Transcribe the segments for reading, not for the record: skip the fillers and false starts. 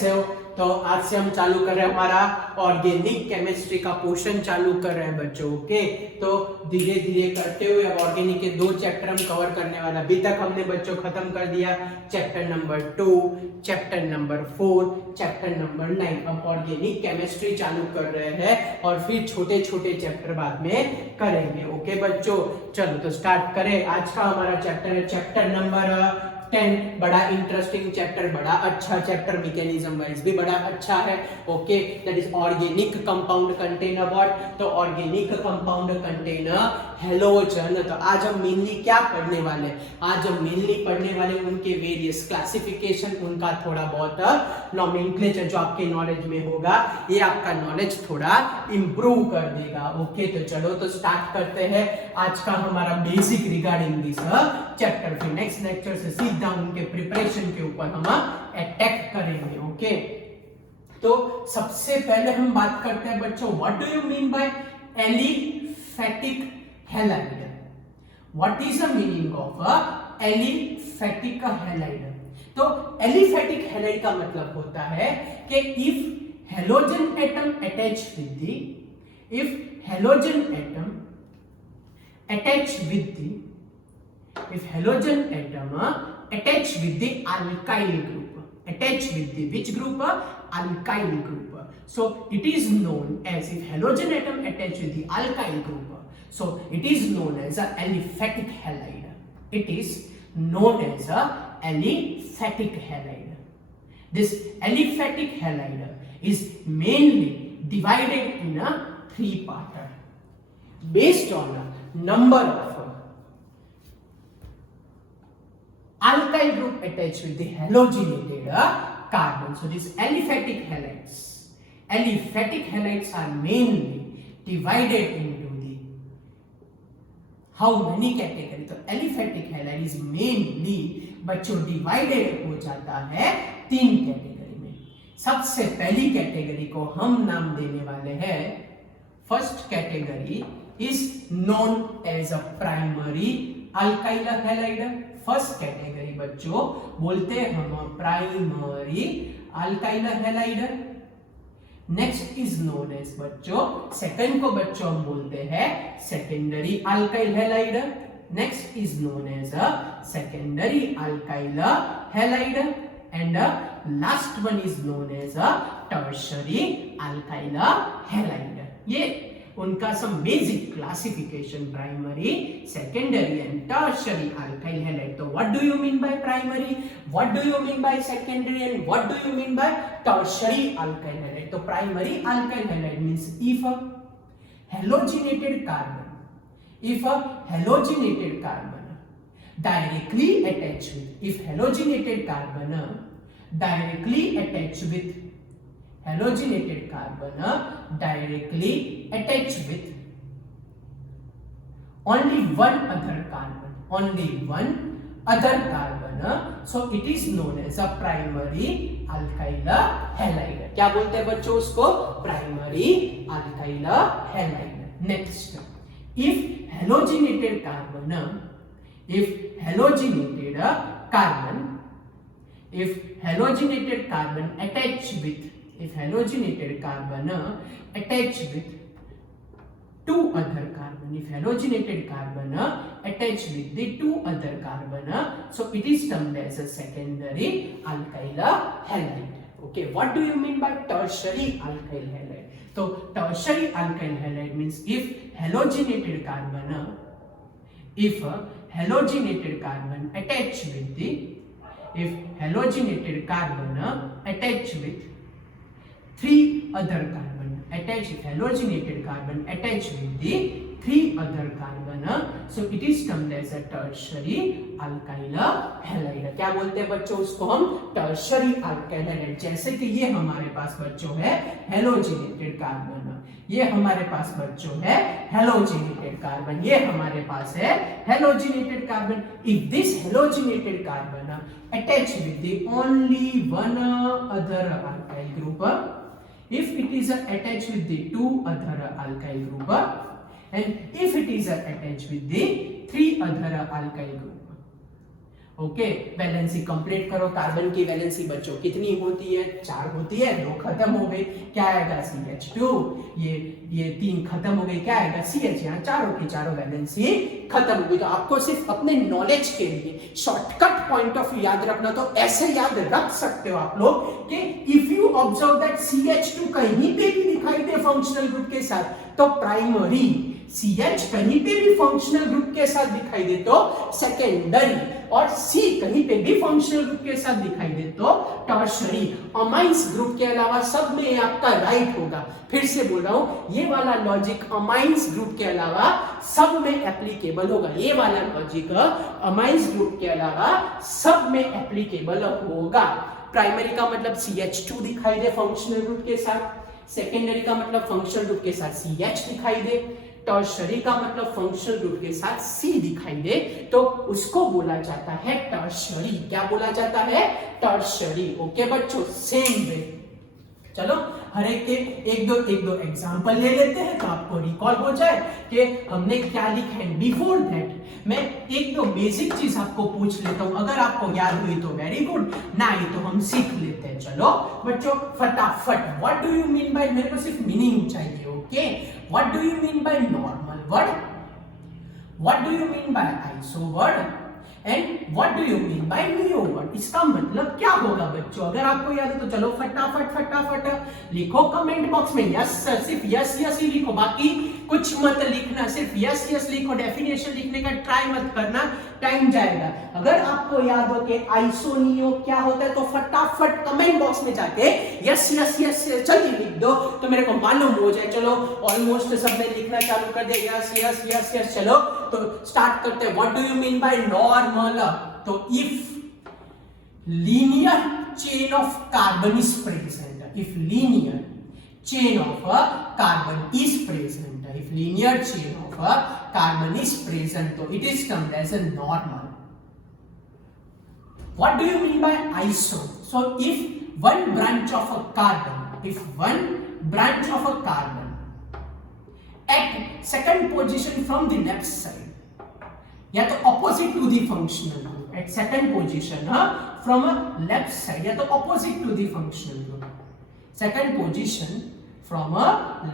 कैसे हो? तो आज से हम चालू कर रहे हैं हमारा ऑर्गेनिक केमिस्ट्री का पोर्शन चालू कर रहे हैं बच्चों। ओके, तो धीरे धीरे करते हुए अब ऑर्गेनिक के 2 चैप्टर हम कवर करने वाला। अभी तक हमने बच्चों खत्म कर दिया chapter number 2, chapter number 4, chapter number 9। अब ऑर्गेनिक केमिस्ट्री चालू कर रहे हैं और फिर छोटे छोटे चैप्टर बाद में करेंगे। ओके बच्चों, चलो तो स्टार्ट करें। आज का हमारा चैप्टर है चैप्टर नंबर 10। बड़ा इंटरेस्टिंग चैप्टर, बड़ा अच्छा चैप्टर, मैकेनिज्म वाइज भी बड़ा अच्छा है। Okay, that is organic compound contain what? तो ऑर्गेनिक कंपाउंड कंटेन हेलोजन। तो आज हम मेनली क्या पढ़ने वाले? आज हम मेनली पढ़ने वाले उनके वेरियस क्लासिफिकेशन, उनका थोड़ा बहुत नोमेनक्लेचर जो आपके नॉलेज में होगा, ये आपका नॉलेज थोड़ा इंप्रूव कर देगा। ओके, तो चलो तो स्टार्ट करते हैं आज का हमारा बेसिक रिगार्डिंग दिस चैप्टर। फिर नेक्स्ट लेक्चर से सीधा उनके प्रिपरेशन के ऊपर हम अटैक करेंगे। ओके, तो सबसे पहले हम बात करते हैं बच्चों, what do you mean bye aliphatic halide? What is the meaning of aliphatic halide? तो एलिफेटिक हैलाइड का मतलब होता है कि if halogen atom attach with the, if halogen atom attach with the, if halogen atom attach with the alkyl group, attach with the which group? Alkyl group. So it is known as, if halogen atom attach with the alkyl group, so it is known as a aliphatic halide. It is known as a aliphatic halide. This aliphatic halide is mainly divided in a 3 part based on a number of alkyl group attached with the halogenated carbon. So these aliphatic halides, aliphatic halides are mainly divided into the how many category? तो aliphatic halide is mainly बच्चों divided हो जाता है 3 category में। सबसे पहली category को हम नाम देने वाले हैं, first category is known as a primary alkyl halide. First category बच्चों बोलते हैं हम primary alkyl halide. Next is known as बच्चों, सेकंड को बच्चों हम बोलते हैं secondary alkyl halide. Next is known as a secondary alkyl halide and last one is known as a tertiary alkyl halide. ये उनका some basic classification, primary, secondary and tertiary alkyl halide. तो what do you mean bye primary, what do you mean by secondary and what do you mean by tertiary alkyl halide? तो primary alkyl halide means if a halogenated carbon, if a halogenated carbon directly attach with, if halogenated carbon directly attach with, halogenated carbon directly attach with only one other carbon, only one other carbon, so it is known as a primary alkyl halide. क्या बोलते हैं बच्चों उसको? Primary alkyl halide. Next, if halogenated carbon, if halogenated carbon, if halogenated carbon attach with, if halogenated carbon attach with 2 other carbon, if halogenated carbon attach with the 2 other carbon, so it is termed as a secondary alkyl halide. Okay, what do you mean by tertiary alkyl halide? So tertiary alkyl halide means if halogenated carbon, if halogenated carbon attach with the, if halogenated carbon attach with 3 other carbon, attach, if halogenated carbon attach with the 3 other carbon, so it is termed as a tertiary alkyl halide. क्या बोलते हैं बच्चों उसको हम? tertiary alkyl halide। जैसे कि ये हमारे पास बच्चों है halogenated carbon, ये हमारे पास बच्चों है halogenated carbon, ये हमारे पास है halogenated carbon। if this halogenated carbon attach with the only one other alkyl group, if it is attached with the 2 other alkyl group, and if it is attached with the 3 other alkyl group, okay valency complete करो। Carbon की valency बच्चों कितनी होती है? 4 होती है। 2 खत्म हो गई, क्या आएगा? CH2। ये 3 खत्म हो गई, क्या आएगा? CH। यहाँ चारों की चारों वैलेंसी खत्म हो गई। तो आपको सिर्फ अपने नॉलेज के लिए शॉर्टकट पॉइंट ऑफ व्यू याद रखना, तो ऐसे याद रख सकते हो आप लोग कि if you observe that CH2 कहीं पे भी दिखाई दे फंक्शनल ग्रुप के साथ तो प्राइमरी, CH कहीं पे भी फंक्शनल ग्रुप के साथ दिखाई दे तो सेकेंडरी, और C कहीं पे भी फंक्शनल ग्रुप के साथ दिखाई दे तो टर्शरी। अमाइंस ग्रुप के अलावा सब में आपका राइट होगा। फिर से बोल रहा हूं, ये वाला लॉजिक अमाइंस ग्रुप के अलावा सब में एप्लीकेबल होगा। ये वाला लॉजिक अमाइंस ग्रुप के अलावा सब में एप्लीकेबल होगा। प्राइमरी का मतलब CH2 दिखाई दे फंक्शनल ग्रुप के साथ, सेकेंडरी का मतलब फंक्शनल ग्रुप के साथ CH दिखाई दे, टर्शरी का मतलब फंक्शनल ग्रुप के साथ C दिखाई दे तो उसको बोला जाता है टर्शरी। क्या बोला जाता है? टर्शरी। ओके बच्चों, सेम वे। चलो हर एक के एक दो एग्जांपल ले लेते हैं तो आपको रिकॉल हो जाए कि हमने क्या लिखा है। बिफोर दैट मैं एक दो बेसिक चीज आपको पूछ लेता हूं, अगर आपको याद हुई तो वेरी गुड, नहीं तो हम सीख लेते हैं। चलो बच्चों फटाफट, what do you mean bye, मेरे को सिर्फ मीनिंग चाहिए। Okay, what do you mean by normal word, what do you mean bye iso word, and what do you mean bye neo word. इसका मतलब क्या होगा बच्चों? अगर आपको याद है तो चलो फटाफट लिखो कमेंट बॉक्स में यस सर, सिर्फ यस यस ही लिखो, बाकी कुछ मत लिखना, सिर्फ यस यस लिखो। डेफिनेशन लिखने का ट्राई मत करना, टाइम जाएगा। अगर आपको याद हो कि आइसो नियो क्या होता है तो फटाफट कमेंट बॉक्स में जाके यस यस यस जल्दी लिख दो तो मेरे को मालूम हो जाए। चलो ऑलमोस्ट सबने लिखना चालू कर दिया, यस यस यस यस। चलो तो स्टार्ट करते हैं। What do you mean by normal? तो if linear chain of carbon is present, if linear chain of a carbon is present, if linear chain of a carbon is present so it is termed as a normal. What do you mean by iso? So if one branch of a carbon, if one branch of a carbon at second position from the left side, या तो opposite to the functional group, at second position from a left side, या तो opposite to the functional group, second position from a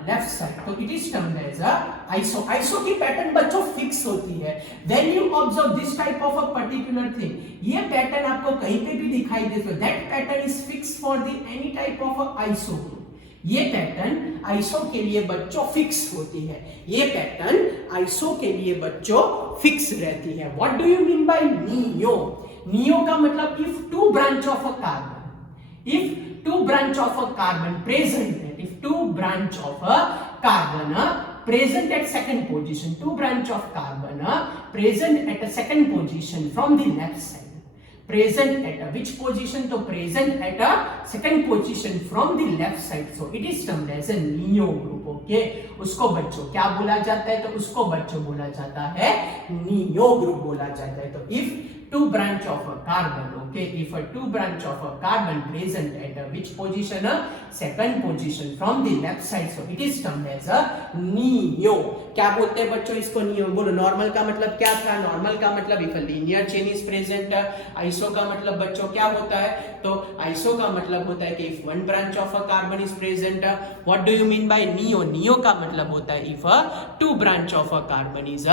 left side, तो it is termed as a iso. iso की pattern बच्चों fix होती है। When you observe this type of a particular thing, ये pattern आपको कहीं पे भी दिखाई दे तो that pattern is fixed for the any type of a iso group. ये पैटर्न आइसो के लिए बच्चों फिक्स होती है, ये पैटर्न आइसो के लिए बच्चों फिक्स रहती है। What do you mean by neo? Neo का मतलब if two branch of a carbon, if two branch of a carbon present, if two branch of a carbon present at second position, two branch of carbon present at a second position from the left side, present at a which position? तो present at a second position from the left side, so it is termed as a neo group. Okay, उसको बच्चों क्या बोला जाता है? तो उसको बच्चों बोला जाता है नियो ग्रुप बोला जाता है। तो if two branch of a carbon, okay, if a two branch of a carbon present at a which position? Second position from the left side, so it is termed as a neo. क्या बोलते हैं बच्चों इसको? Neo. बोलो normal का मतलब क्या था? नॉर्मल का मतलब if a linear chain is present. Iso का मतलब बच्चों क्या होता है? तो आइसो का मतलब होता है कि if one branch of a carbon is present. What do you mean by neo? Neo का मतलब होता है if a two branch of a carbon is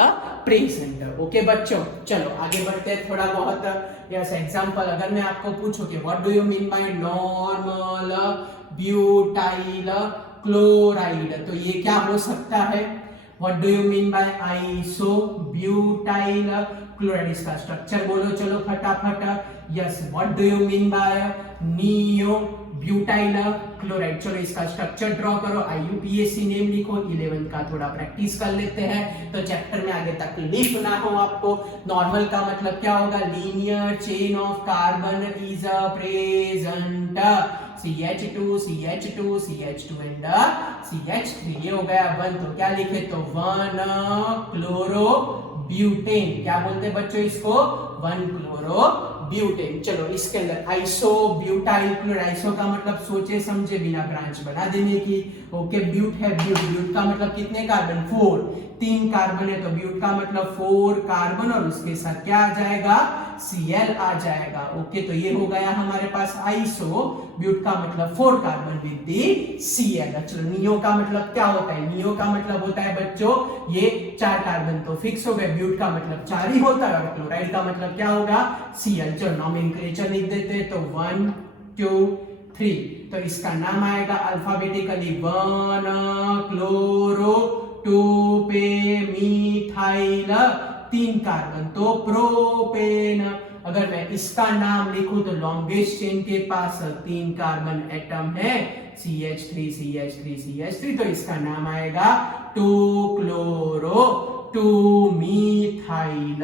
present. Okay बच्चों, चलो आगे बढ़ते हैं थोड़ा बहुत। जैसे एग्जांपल अगर मैं आपको पूछूं कि what do you mean by normal butyl chloride, तो ये क्या हो सकता है? What do you mean bye iso butyl chloride, इसका स्ट्रक्चर बोलो चलो फटाफट। Yes, what do you mean bye neo butyl chloride, चलो इसका स्ट्रक्चर ड्रॉ करो, IUPAC नेम लिखो, 11 का थोड़ा प्रैक्टिस कर लेते हैं तो चैप्टर में आगे तकलीफ ना हो आपको। नॉर्मल का मतलब क्या होगा? Linear chain of carbon is present, CH2 CH2 CH2 and CH3, ये हो गया 1, तो क्या लिखे? तो 1 क्लोरो ब्यूटेन, क्या बोलते हैं बच्चों इसको? 1 क्लोरो ब्यूटेन। चलो इसके अंदर आइसो ब्यूटाइल क्लोराइड, आइसो का मतलब सोचे समझे बिना ब्रांच बना देने की। ओके, ब्यूट है, ब्यूट का मतलब कितने कार्बन? 4, 3 कार्बन है तो ब्यूट का मतलब 4 कार्बन और उसके साथ क्या आ जाएगा? Cl आ जाएगा। ओके, तो ये हो गया हमारे पास आइसो ब्यूट का मतलब 4 कार्बन विद दी Cl। चलो नियो का मतलब क्या होता है? नियो का मतलब होता है बच्चों ये 4 कार्बन तो फिक्स हो गए, ब्यूट का मतलब 4 ही होता है, और क्लोराइड का मतलब क्या होगा? Cl। चलो नोमेनक्लेचर लिख देते हैं, तो 1 2 3, तो इसका नाम आएगा अल्फाबेटिकली 1 क्लोरो 2 पे मिथाइल 3 कार्बन तो प्रोपेन। अगर मैं इसका नाम लिखूं तो लॉन्गेस्ट चेन के पास 3 कार्बन एटम है, CH3 CH3 CH3, तो इसका नाम आएगा 2 क्लोरो 2 मिथाइल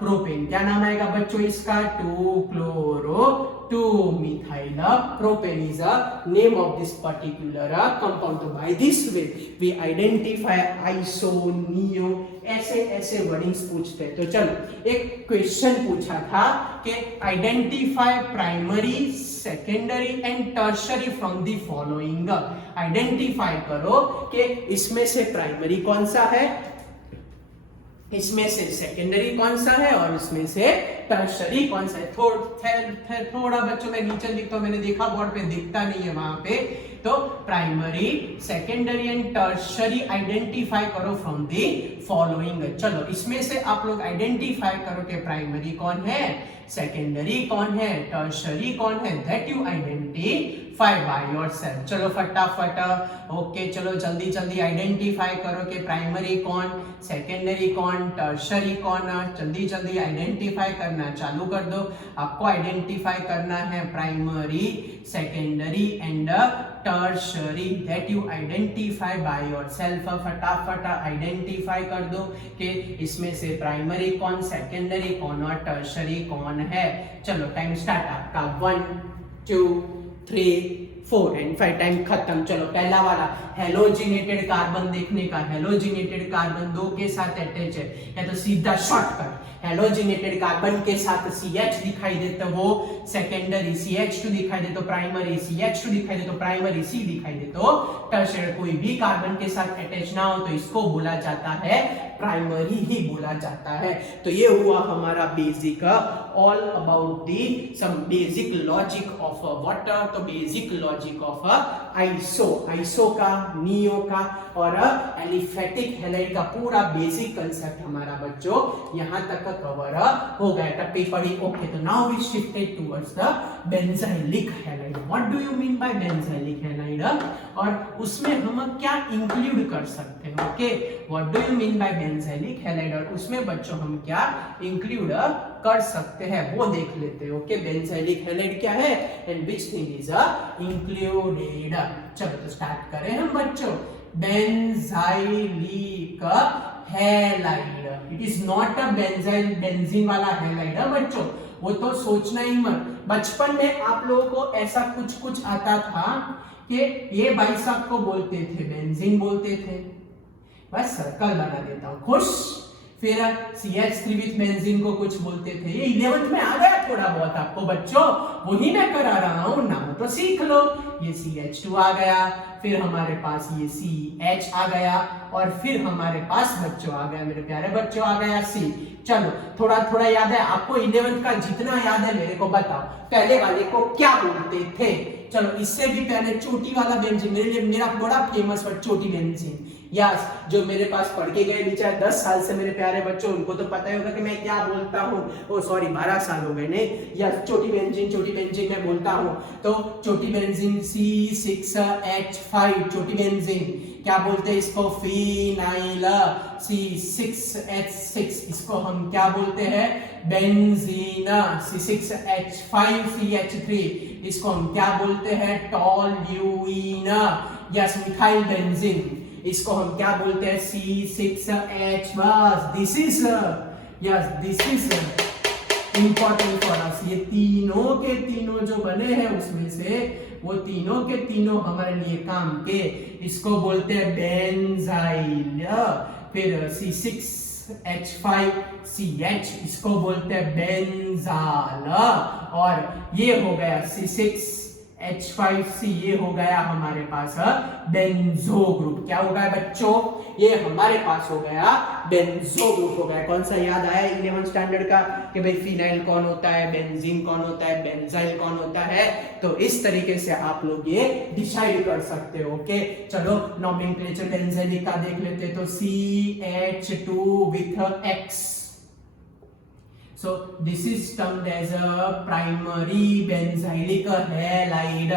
प्रोपेन। क्या नाम आएगा बच्चों इसका? 2 chloro 2 methyl propane is a name of this particular compound। तो by this way we identify iso, neo, ऐसे वर्डिंग्स पूछते हैं। तो चलो एक क्वेश्चन पूछा था कि identify primary secondary and tertiary from the following. Identify करो कि इसमें से प्राइमरी कौन सा है, इसमें से सेकेंडरी कौन सा है और इसमें से टर्शरी कौन सा है। थोड़ा बच्चों मैं नीचे लिखता हूं, मैंने देखा बोर्ड पे दिखता नहीं है वहां पे। तो primary secondary and tertiary identify करो फ्रॉम दी फॉलोइंग। चलो इसमें से आप लोग आइडेंटिफाई करो कि प्राइमरी कौन है, सेकेंडरी कौन है, टर्शरी कौन है, that you identify by yourself. चलो फटाफट, ओके चलो जल्दी जल्दी आइडेंटिफाई करो कि प्राइमरी कौन, सेकेंडरी कौन, टर्शरी कौन, जल्दी जल्दी आइडेंटिफाई करना चालू कर दो। आपको आइडेंटिफाई करना है primary secondary and tertiary, that you identify by yourself. फटाफट आइडेंटिफाई कर दो कि इसमें से प्राइमरी कौन, सेकेंडरी कौन और टर्शरी कौन है। चलो टाइम स्टार्ट आपका 1 2 3 4 एंड 5, टाइम खत्म। चलो पहला वाला हेलोजिनेटेड कार्बन देखने का। हेलोजिनेटेड कार्बन 2 के साथ अटैच है, या तो सीधा शॉर्टकट हेलोजिनेटेड कार्बन के साथ CH दिखाई दे तो वो सेकेंडरी, CH2 दिखाई दे तो प्राइमरी, CH2 दिखाई दे तो प्राइमरी, C दिखाई दे तो टर्शियरी। कोई भी कार्बन के साथ अटैच ना हो तो इसको बोला जाता है प्राइमरी ही बोला जाता है। तो ये हुआ हमारा basic all about the some basic logic of water. तो बेसिक लॉजिक ऑफ आइसो का, नियो का और एलिफेटिक हैलाइड का पूरा बेसिक कंसेप्ट हमारा बच्चों यहाँ तक कवर हो गया था पेपर ही। ओके, तो now we shifted towards the benzylic halide. What do you mean by benzylic halide, और उसमें हम क्या इंक्लूड कर सकते हैं। Okay, what do you mean by benzylic halide, और उसमें बच्चों हम क्या इंक्लूड कर सकते हैं वो देख लेते हैं। ओके, बेंजाइलिक हैलाइड क्या है and which thing is included. चलो तो स्टार्ट करें हम बच्चों। Benzylic halide, it is not a benzene वाला हैलाइड है बच्चों, वो तो सोचना ही मत। बचपन में आप लोगों को ऐसा कुछ आता था कि ये भाई साहब को बोलते थे बेंजीन बोलते थे, बस सर्कल बना देता हूं, खुश। फिर CH3 विथ बेंजीन को कुछ बोलते थे, ये 11th में आ गया थोड़ा बहुत आपको बच्चों, वही मैं करा रहा हूं, नाम तो सीख लो। ये CH2 आ गया, फिर हमारे पास ये CH आ गया, और फिर हमारे पास बच्चों आ गया, मेरे प्यारे बच्चों आ गया C। चलो थोड़ा थोड़ा याद है आपको, 11th का जितना याद है मेरे को बताओ, पहले वाले को क्या बोलते थे। चलो इससे भी पहले चोटी वाला बेंजीन, मेरे लिए मेरा बड़ा फेमस वर्ड चोटी बेंजीन। यस, जो मेरे पास पढ़ के गए बेचारे 10 साल से मेरे प्यारे बच्चों, उनको तो पता ही होगा कि मैं क्या बोलता हूँ। ओ सॉरी 12 साल हो गए नहीं। यस, चोटी बेंजीन मैं बोलता हूँ। तो चोटी बेंजीन C6H5, चोटी बेंजीन क्या बोलते हैं इसको, फिनाइल C6H6, इसको हम क्या बोलते हैं, बेंजीन। C6H5CH3, इसको हम क्या बोलते हैं, टॉल्यूइन। यस, मिथाइल बेंजीन, इसको हम क्या बोलते हैं, C6H। बस this is important for us. ये तीनों के तीनों जो बने हैं उसमें से वो तीनों के तीनों हमारे लिए काम के, इसको बोलते हैं बेंजाइल। फिर C6H5CH, इसको बोलते हैं बेंजाल। और ये हो गया C6 H5C ये हो गया हमारे पास बेंजो ग्रुप। क्या हो गया बच्चों? ये हमारे पास हो गया बेंजो ग्रुप हो गया। कौन सा याद आया 11th स्टैंडर्ड का कि भाई फिनाइल कौन होता है, बेंजीन कौन होता है, बेंजाइल कौन होता है। तो इस तरीके से आप लोग ये डिसाइड कर सकते हो। ओके चलो नोमेनक्लेचर बेंजाइलिक का देख लेते तो CH2 with X. So this is termed as a primary benzylic halide.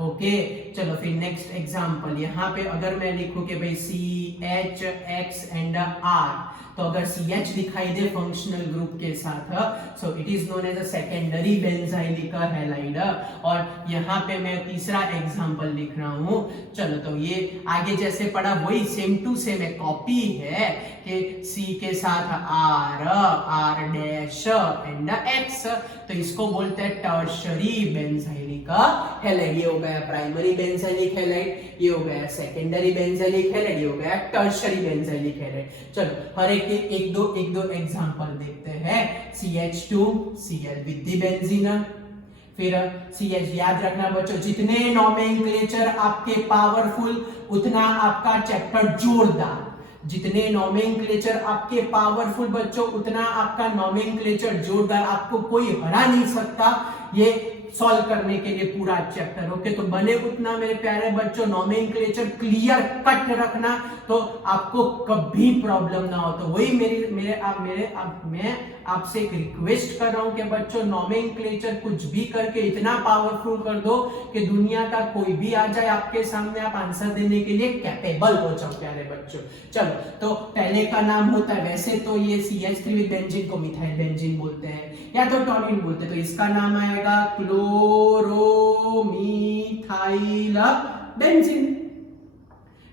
Okay चलो फिर नेक्स्ट एग्जांपल, यहाँ पे अगर मैं लिखूं कि भाई CH X एंड R, तो अगर CH दिखाई दे फंक्शनल ग्रुप के साथ, so it is known as a secondary benzylic halide. और यहाँ पे मैं तीसरा एग्जांपल लिख रहा हूँ। चलो तो ये आगे जैसे पढ़ा वही सेम टू सेम एक कॉपी है कि C के साथ R डैश एंड X, तो इसको बोलते हैं टर्शरी बेंजाइलिक हैलाइड। ये हो गया प्राइमरी बेंजाइलिक हैलाइड, ये हो गया सेकेंडरी बेंजाइलिक हैलाइड, ये हो गया टर्शरी बेंजाइलिक हैलाइड। चलो हर एक दो एग्जांपल देखते हैं। CH2Cl विद द बेंजीन, फिर CH। याद रखना बच्चों, जितने नोमेनक्लेचर आपके पावरफुल उतना आपका चैप्टर जोरदार। जितने नोमेनक्लेचर आपके पावरफुल बच्चों उतना आपका नोमेनक्लेचर जोरदार। आपको कोई हरा नहीं सकता ये सॉल्व करने के लिए पूरा चैप्टर। ओके तो बने उतना मेरे प्यारे बच्चों नोमेनक्लेचर क्लियर कट रखना, तो आपको कभी प्रॉब्लम ना हो। तो वही मैं आपसे एक रिक्वेस्ट कर रहा हूं कि बच्चों नोमेनक्लेचर कुछ भी करके इतना पावरफुल कर दो कि दुनिया का कोई भी आ जाए आपके सामने, आप आंसर देने के लिए कैपेबल हो जाओ प्यारे बच्चों। चलो तो पहले का नाम होता है, वैसे तो ये CH3 विद बेंजीन को मिथाइल बेंजीन बोलते हैं या तो टॉल्यूइन बोलते हैं, तो इसका नाम आएगा क्लोरोमीथाइल बेंजीन।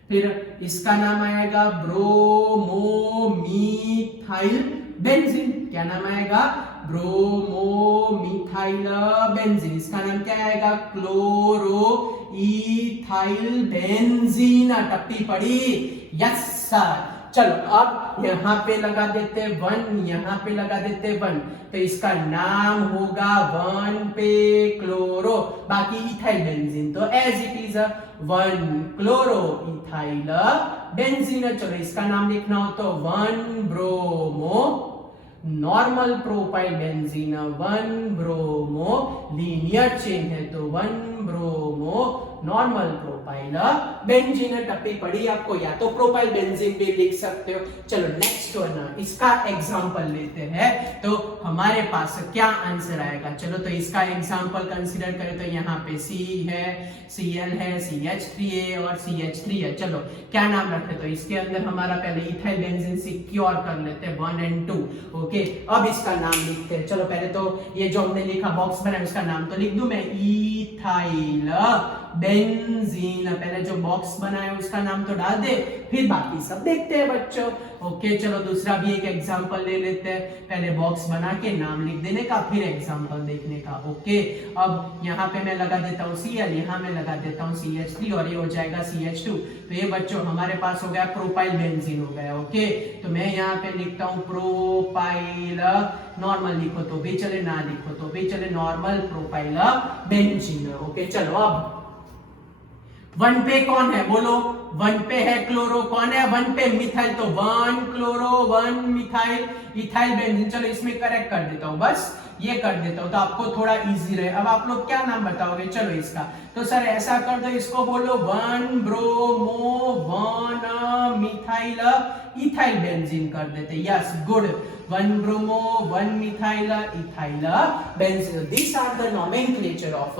फिर इसका नाम आएगा ब्रोमोमीथाइल बेंजीन। क्या नाम आएगा? ब्रोमोमीथाइल बेंजीन। इसका नाम क्या आएगा? क्लोरोईथाइल बेंजीन। टप्पी पड़ी? Yes sir. चलो अब यहाँ पे लगा देते 1, यहाँ पे लगा देते 1, तो इसका नाम होगा 1 पे क्लोरो, बाकी इथाइल बेंजीन तो as it is 1 chloro ethyl benzene. चलो इसका नाम लिखना हो तो 1 bromo normal propyl benzene, 1 bromo linear chain है तो 1 ब्रोमो नॉर्मल प्रोपाइल बेंजीन। टप्पी पड़ी आपको, या तो प्रोपाइल बेंजीन भी लिख सकते हो। चलो नेक्स्ट वन, इसका एग्जांपल लेते हैं तो हमारे पास क्या आंसर आएगा। चलो तो इसका एग्जांपल कंसीडर करें तो यहाँ पे C है, Cl है, CH3 है और CH3 है। चलो क्या नाम रखे, तो इसके अंदर हमारा पहले इथाइल बेंजीन सिक्योर कर लेते हैं 1 और 2। ओके अब इसका नाम लिखते हैं। चलो पहले तो ये जो हमने लिखा बॉक्स बनाया उसका नाम तो लिख दूं मैं, इथाइल बेंजीन। पहले जो बॉक्स बनाया उसका नाम तो डाल दे, फिर बाकी सब देखते हैं बच्चों। ओके चलो दूसरा भी एक एग्जांपल ले लेते हैं, पहले बॉक्स बना के नाम लिख देने का फिर एग्जांपल देखने का। ओके अब यहाँ पे मैं लगा देता हूँ Cl, यहाँ मैं लगा देता हूँ CH3 और ये हो जाएगा CH2। तो ये बच्चों हमारे पास हो गया प्रोपाइल बेंजीन हो गया। ओके तो मैं यहाँ पे लिखता हूँ प्रोपाइल, नॉर्मल लिखो तो भी चले, ना लिखो तो भी चले, नॉर्मल प्रोपाइल बेंजीन। ओके चलो अब 1 पे कौन है बोलो, 1 पे है क्लोरो, कौन है 1 पे? मिथाइल, तो 1 क्लोरो 1 मिथाइल इथाइल बेंजीन। चलो इसमें करेक्ट कर देता हूं, बस ये कर देता हूं तो आपको थोड़ा इजी रहे। अब आप लोग क्या नाम बताओगे? चलो इसका तो सर ऐसा कर दो, इसको बोलो 1 ब्रोमो 1 मिथाइल इथाइल बेंजीन कर देते। Yes good, 1 bromo 1 methyl ethyl benzene. These are the nomenclature of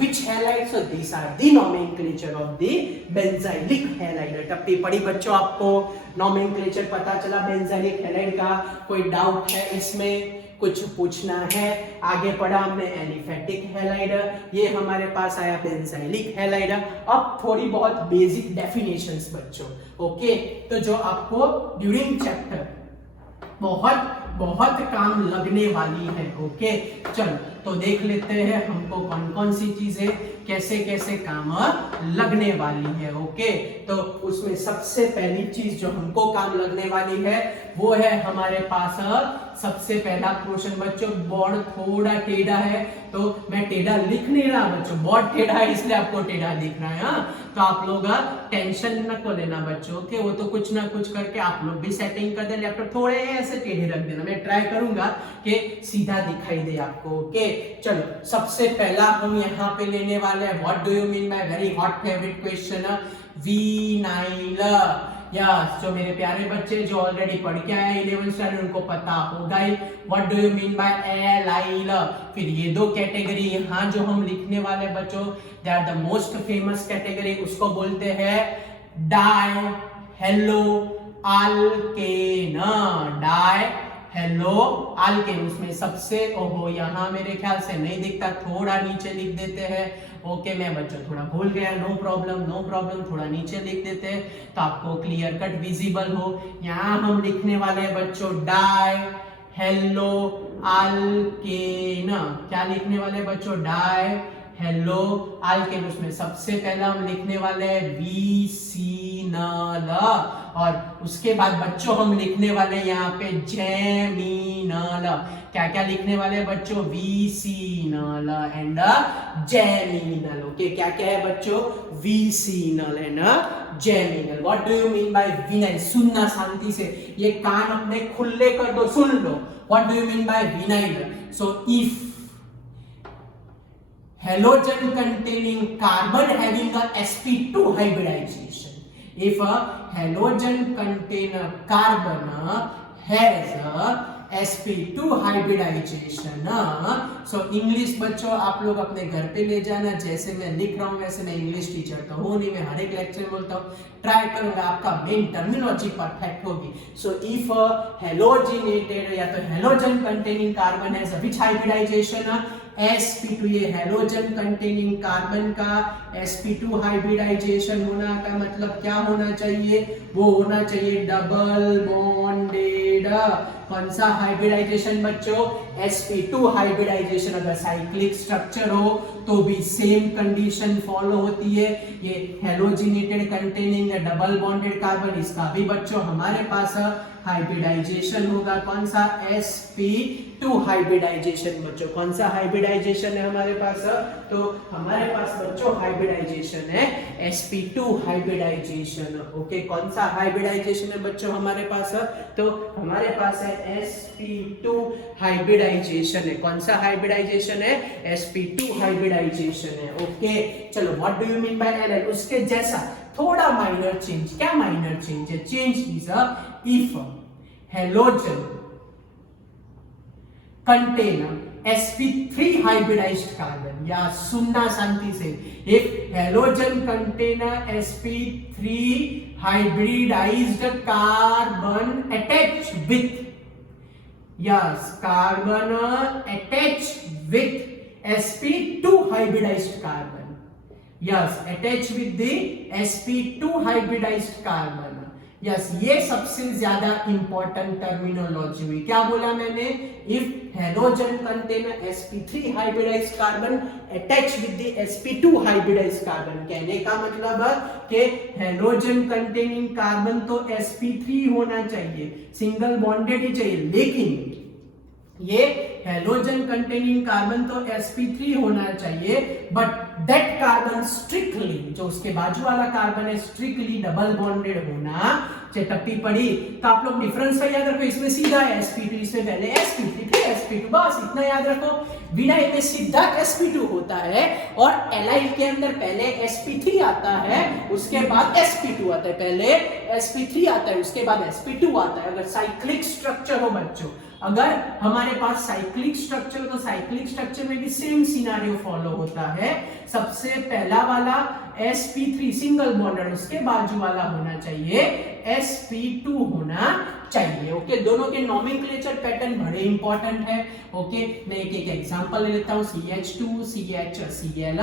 which halide? So these are the nomenclature of the benzylic halide। टप्पी पड़ी बच्चों, आपको nomenclature पता चला बेंजाइलिक हैलाइड का? कोई डाउट है इसमें? कुछ पूछना है? आगे पढ़ा हमने एलिफेटिक हैलाइड, ये हमारे पास आया बेंजाइलिक हैलाइड। अब थोड़ी बहुत बेसिक डेफिनेशंस बच्चों। ओके तो जो आपको ड्यूरिंग चैप्टर बहुत काम लगने वाली है। ओके चलो तो देख लेते हैं हमको कौन कौन सी चीजें कैसे कैसे काम लगने वाली है। ओके, तो उसमें सबसे पहली चीज जो हमको काम लगने वाली है वो है हमारे पास सबसे पहला क्वेश्चन बच्चों, बोर्ड थोड़ा टेढ़ा है तो मैं टेढ़ा लिख नहीं रहा बच्चों, बोर्ड टेढ़ा है इसलिए आपको टेढ़ा दिख रहा है। हाँ, तो आप लोग टेंशन न को लेना बच्चों। ओके, वो तो कुछ ना कुछ करके आप लोग भी सेटिंग कर दे, लैपटॉप थोड़े ऐसे टेढ़े रख देना, मैं ट्राई करूंगा कि सीधा दिखाई दे आपको। ओके, चलो सबसे पहला हम यहाँ पे लेने वाले हैं, what do you mean bye very hot favourite question, vinyl. Yes, जो मेरे प्यारे बच्चे जो ऑलरेडी पढ़ के आए 11th स्टैंडर्ड उनको पता होगा ही what do you mean by allyl. फिर ये दो कैटेगरी यहाँ जो हम लिखने वाले बच्चों, they are the most famous category, उसको बोलते हैं di halo alkane. Di halo alkane, उसमें सबसे ओहो यहाँ मेरे ख्याल से नहीं दिखता, थोड़ा नीचे लिख देते हैं। ओके, मैं बच्चों थोड़ा भूल गया, नो प्रॉब्लम नो प्रॉब्लम, थोड़ा नीचे लिख देते हैं तो आपको क्लियर कट विजिबल हो। यहाँ हम लिखने वाले हैं बच्चों डाई हेलो अल्केन। क्या लिखने वाले बच्चों, डाई हेलो अल्केन। उसमें सबसे पहला हम लिखने वाले हैं विसिनल, और उसके बाद बच्चों हम लिखने वाले हैं यहाँ पे जेमिनल। क्या क्या लिखने वाले हैं बच्चों, विसिनल एंड जेमिनल। ओके, क्या क्या है बच्चों, vicinal and geminal. What do you mean by vinyl, सुनना शांति से, ये कान अपने खुले कर दो, सुन लो। What do you mean by vinyl, so if halogen containing carbon having a sp2 hybridization, if a halogen container carbon has a sp2 hybridization, so English बच्चों आप लोग अपने घर पे ले जाना, जैसे मैं लिख रहा हूँ वैसे, मैं इंग्लिश टीचर तो हूँ नहीं, मैं हर एक लेक्चर में बोलता हूँ, ट्राई करूंगा आपका मेन टर्मिनोलॉजी परफेक्ट होगी। सो इफ हेलोजिनेटेड या तो halogen containing carbon has which hybridization, sp2, ये हेलोजन कंटेनिंग कार्बन का sp2 हाइब्रिडाइजेशन होना का मतलब क्या होना चाहिए, वो होना चाहिए डबल बॉन्डेड। कौन सा हाइब्रिडाइजेशन बच्चों, sp2 हाइब्रिडाइजेशन। अगर साइक्लिक स्ट्रक्चर हो तो भी सेम कंडीशन फॉलो होती है, ये halogenated containing double bonded carbon, इसका भी बच्चों हमारे पास हाइब्रिडाइजेशन होगा। कौन सा, sp2 हाइब्रिडाइजेशन बच्चों। कौन सा हाइब्रिडाइजेशन है हमारे पास, तो हमारे पास बच्चों हाइब्रिडाइजेशन है sp2 हाइब्रिडाइजेशन। ओके, कौन सा हाइब्रिडाइजेशन है बच्चों हमारे पास, तो हमारे पास है sp2 हाइब्रिडाइजेशन है। कौन सा हाइब्रिडाइजेशन है, sp2 हाइब्रिडाइजेशन है। ओके, चलो what do you mean by allyl, उसके जैसा थोड़ा माइनर चेंज। क्या माइनर चेंज है, change is if halogen contain sp3 hybridized carbon, या सुनना शांति से, if halogen contain sp3 hybridized carbon attached with, yes, carbon attached with sp2 hybridized carbon, yes, attached with the sp2 hybridized carbon, yes, ये सबसे ज्यादा important terminology हुई। क्या बोला मैंने, if halogen contain sp3 hybridised carbon attach with the sp2 hybridised carbon, कहने का मतलब कि हेलोजन कंटेनिंग कार्बन तो sp3 होना चाहिए, सिंगल बॉन्डेड ही चाहिए, लेकिन ये हेलोजन कंटेनिंग कार्बन तो sp3 होना चाहिए, बट दैट कार्बन स्ट्रिक्टली, जो उसके बाजू वाला कार्बन है, स्ट्रिक्टली डबल बॉन्डेड होना चाहिए। टप्पी पड़ी तो आप लोग डिफरेंस का याद रखो, इसमें सीधा है sp2, इसमें पहले sp3 फिर sp2, बस इतना याद रखो। विनाइल में सीधा sp2 होता है और एलाइल के अंदर पहले sp3 आता है, उसके बाद sp2 आता है, पहले sp3 आता है उसके बाद sp2 आता है। अगर साइक्लिक स्ट्रक्चर हो बच्चों, अगर हमारे पास साइक्लिक स्ट्रक्चर, तो साइक्लिक स्ट्रक्चर में भी सेम सिनेरियो फॉलो होता है। सबसे पहला वाला sp3 सिंगल बॉन्डेड, उसके बाजू वाला होना चाहिए sp2 होना चाहिए। ओके, दोनों के नोमेनक्लेचर पैटर्न बड़े इंपॉर्टेंट है। ओके, मैं एक एक एग्जांपल ले लेता हूँ, CH2 CHCl,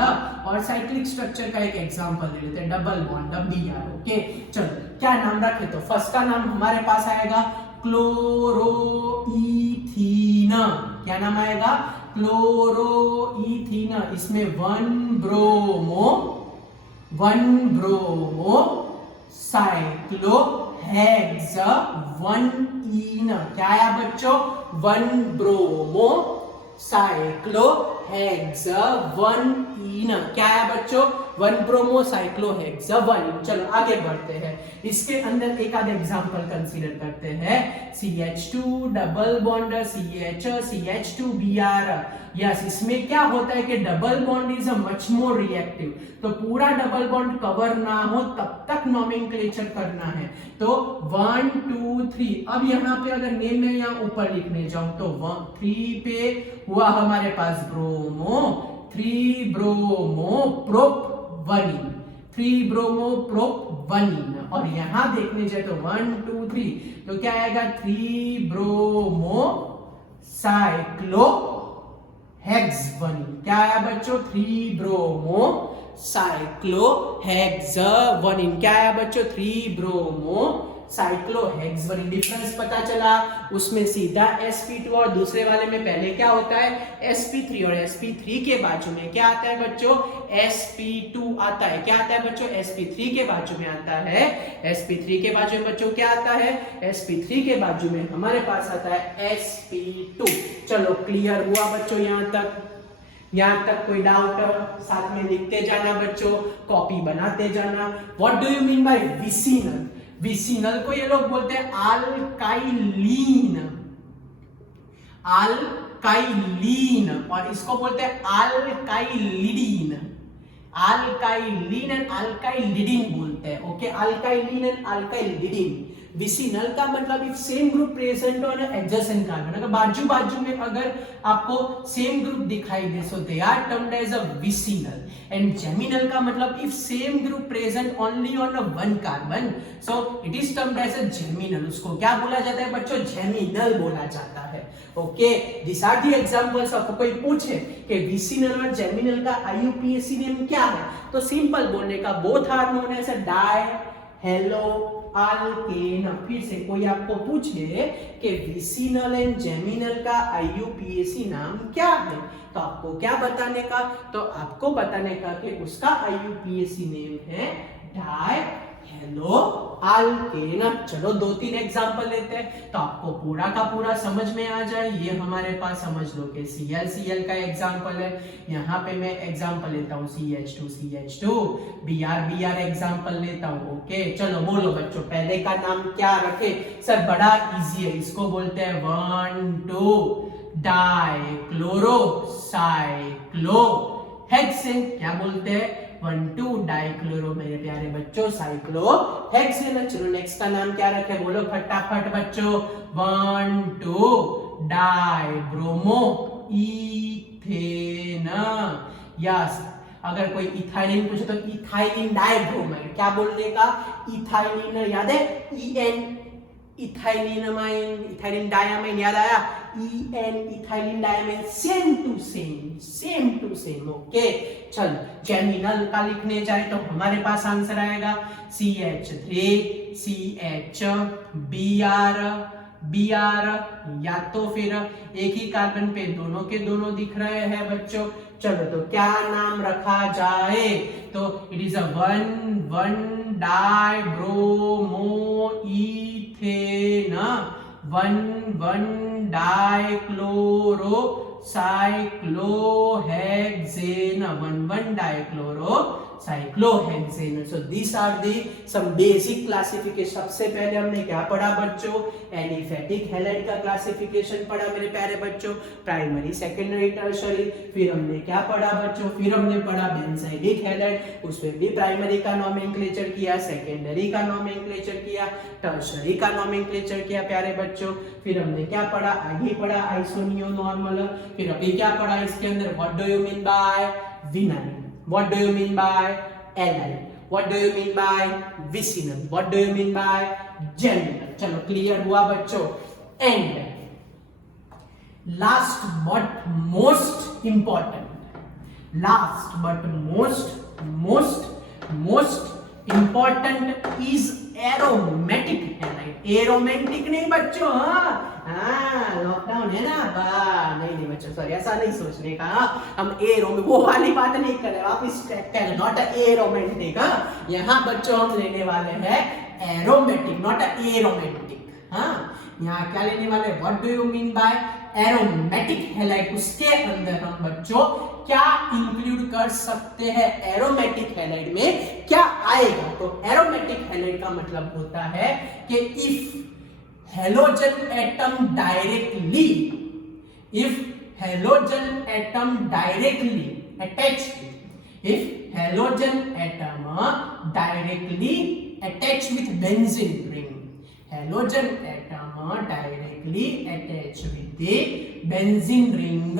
और साइक्लिक स्ट्रक्चर का एक एग्जांपल ले लेते हैं, डबल बॉन्ड Br। ओके, चलो क्या नाम रखे, तो फर्स्ट का नाम हमारे पास आएगा क्लोरोईथीन। क्या नाम आएगा, क्लोरोईथीन, इसमें 1 ब्रोमो साइक्लोहेक्सावन। क्या आया बच्चों? 1 ब्रोमो साइक्लोहेक्सावन। क्या है बच्चों? 1 ब्रोमो साइक्लोहेक्सावन। चलो आगे बढ़ते हैं, इसके अंदर एक आध एग्जांपल कंसीडर करते हैं। CH2 double bond CH2Br। Yes, इसमें क्या होता है कि double bond is a much more reactive, तो पूरा डबल बॉन्ड कवर ना हो तब तक नोमेनक्लेचर करना है। तो 1 2 3, अब यहाँ पे अगर नेम में यहाँ ऊपर लिखने जाऊं तो 3 पे हुआ हमारे पास bromo, 3 bromo prop 1, 3 bromo prop 1। और यहां देखने जाए तो 1 2 3, तो क्या आएगा? 3 ब्रोमो साइक्लोहेक्सावन। क्या आया बच्चों? 3 ब्रोमो साइक्लोहेक्सावन। क्या आया बच्चों? 3 ब्रोमो साइक्लोहेक्सावन। डिफरेंस पता चला, उसमें सीधा sp2 और दूसरे वाले में पहले क्या होता है? sp3, और sp3 के बाजू में क्या आता है बच्चों? sp2 आता है। क्या आता है बच्चों? sp3 के बाजू में आता है। sp3 के बाजू में बच्चों क्या आता है? sp3 के बाजू में हमारे पास आता है sp2। चलो क्लियर हुआ बच्चों यहां तक? यहां तक कोई डाउट? साथ में लिखते जाना बच्चों, कॉपी बनाते जाना। What do you mean bye vicinal? Vicinal को ये लोग बोलते हैं अल्काइलीन, अल्काइलीन, और इसको बोलते हैं अल्काइलिडीन। अल्काइलीन एंड अल्काइलिडीन बोलते हैं। Okay, alkylene and alkylidene. Vicinal का मतलब if same group present on adjacent carbon, अगर बाजू बाजू में अगर आपको सेम ग्रुप दिखाई दे so they are termed as a vicinal. And geminal का मतलब if same group present only on a 1 carbon, so it is termed as a geminal. उसको क्या बोला जाता है बच्चों? जेमिनल बोला जाता है। Okay, this are the examples. आपको कोई पूछे कि विसिनल और जेमिनल का IUPAC नेम क्या है, तो सिंपल बोलने का, both are known as a di halo alkane. फिर से कोई आपको पूछे कि विसिनल एंड जेमिनल का IUPAC नाम क्या है, तो आपको क्या बताने का? तो आपको बताने का कि उसका IUPAC नेम है डाई हेलो अल्केन। चलो 2-3 एग्जांपल लेते हैं तो आपको पूरा का पूरा समझ में आ जाए। ये हमारे पास समझ लो कि ClCl का एग्जांपल है। यहाँ पे मैं एग्जांपल लेता हूँ CH2 Br एग्जांपल लेता हूँ। ओके, चलो बोलो बच्चों, पहले का नाम क्या रखे? सर बड़ा इजी है, इसको बोलते हैं 1 2 डाइक्लोरो साइक्लोहेक्सेन। क्या बोलते हैं? 1 2 डाइक्लोरो, मेरे प्यारे बच्चों, साइक्लोहेक्सेन। चलो नेक्स्ट का नाम क्या रखे? बोलो फटाफट बच्चों। 1 2 डाइब्रोमो इथेन। यस, अगर कोई इथाइलिन पूछे तो इथाइलिन डाइब्रोमाइड। क्या बोलने का? इथाइलिन, याद है? EN इथाइलिनमाइन, इथाइलिन डायमाइन, याद आया? EN ethylene diamine, same to same. Okay, चल जेमिनल का लिखने जाए तो हमारे पास आंसर आएगा CH3 CHBr, या तो फिर एक ही कार्बन पे दोनों के दोनों दिख रहे हैं बच्चों। चलो तो क्या नाम रखा जाए? तो it is a 1 dibromo ethane, 1 dichloro cyclohexane, 1 dichloro cyclohexane. So this are the some basic classification. सबसे पहले हमने क्या पढ़ा बच्चों? एलिफेटिक हैलाइड का क्लासिफिकेशन पढ़ा मेरे प्यारे बच्चों, प्राइमरी सेकेंडरी टर्शियरी। फिर हमने क्या पढ़ा बच्चों? फिर हमने पढ़ा बेंजाइडिक हैलाइड, उसमें भी प्राइमरी का नोमेनक्लेचर किया, सेकेंडरी का नोमेनक्लेचर किया, टर्शियरी का नोमेनक्लेचर किया प्यारे बच्चों। फिर हमने क्या पढ़ा? आगे पढ़ा आइसोनियो नॉर्मल। फिर अभी क्या पढ़ा इसके अंदर? What do you mean by vinyl? What do you mean by allyl? What do you mean by vicinal? What do you mean by geminal? चलो क्लियर हुआ बच्चों। And last but most important is aromatic halide, aromatic नहीं बच्चों। हाँ lockdown है ना, नहीं बच्चों सॉरी, ऐसा नहीं सोचने का। हम वो वाली बात नहीं कर रहे, वापस करें, नॉट एरोमेटिक। यहाँ बच्चों हम लेने वाले हैं एरोमेटिक, नॉट एरोमेटिक। हाँ यहाँ क्या लेने वाले, what do you mean bye aromatic halide. उसके अंदर हम बच्चों क्या इंक्लूड कर सकते हैं, एरोमेटिक हैलाइड में क्या आएगा। तो एरोमेटिक हैलाइड का मतलब होता है कि if halogen atom directly attached with benzene ring, halogen atom directly attached with the benzene ring,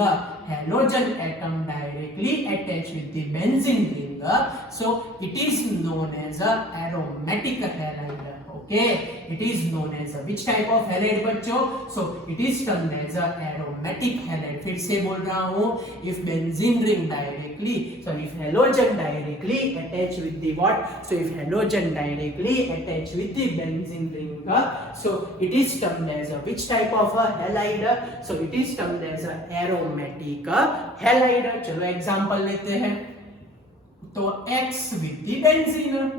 halogen atom directly attached with the benzene ring, so it is known as a aromatic halide. Okay, it is known as a which type of halide बच्चों, so it is termed as a aromatic halide। फिर से बोल रहा हूँ, if benzene ring directly, sorry, if halogen directly attach with the what, so if halogen directly attach with the benzene ring, so it is termed as a which type of a halide, so it is termed as a aromatic halide। चलो example लेते हैं, तो X with the benzene,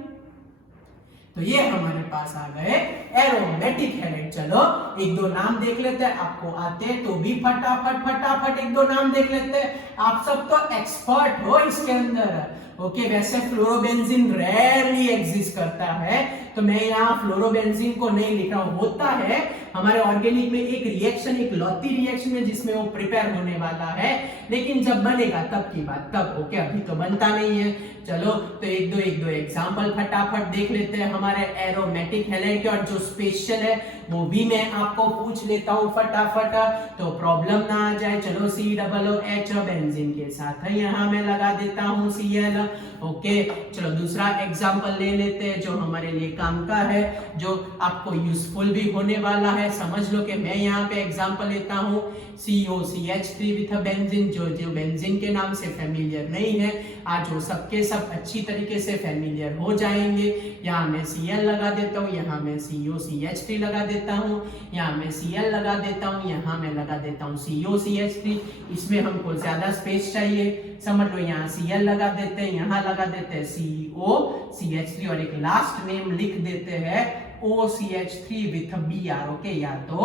तो ये हमारे पास आ गए aromatic halide. चलो एक दो नाम देख लेते हैं, आपको आते तो भी फटाफट एक दो नाम देख लेते हैं। आप सब तो एक्सपर्ट हो इसके अंदर। ओके वैसे फ्लोरोबेंजीन रेयरली एग्जिस्ट करता है, तो मैं यहाँ फ्लोरोबेंजीन को नहीं लिख रहा हूँ। होता है हमारे ऑर्गेनिक में एक रिएक्शन, एक लॉती रिएक्शन है जिसमें वो प्रिपेयर होने वाला है, लेकिन जब बनेगा तब की बात तब। ओके अभी तो बनता नहीं है। चलो तो एक दो एग्जांपल फटाफट देख लेते हैं हमारे एरोमेटिक हैलाइड के, और जो स्पेशल है वो भी मैं आपको पूछ लेता हूँ फटाफट, तो प्रॉब्लम ना आ जाए। चलो COOH बेंजीन के साथ है, यहाँ मैं लगा देता हूँ Cl। ओके चलो दूसरा एग्जांपल ले लेते हैं जो हमारे लिए काम का है, जो आपको यूजफुल भी होने वाला है। समझ लो कि मैं यहाँ पे एग्जांपल लेता हूँ COCH3 विथ बेंजीन, जो बेंजीन के नाम से फेमिलियर नहीं है, आज वो सबके सब अच्छी तरीके से फेमिलियर हो जाएंगे। यहाँ मैं Cl लगा देता हूँ, यहाँ मैं COCH3 लगा देता हूँ, यहाँ मैं Cl लगा देता हूँ, यहाँ मैं लगा देता हूँ COCH3। इसमें हमको ज्यादा स्पेस चाहिए, समझ लो यहाँ Cl लगा देते हैं, यहाँ लगा देते हैं COCH3, और एक लास्ट नेम लिख देते हैं OCH3 विथ Br। ओके या तो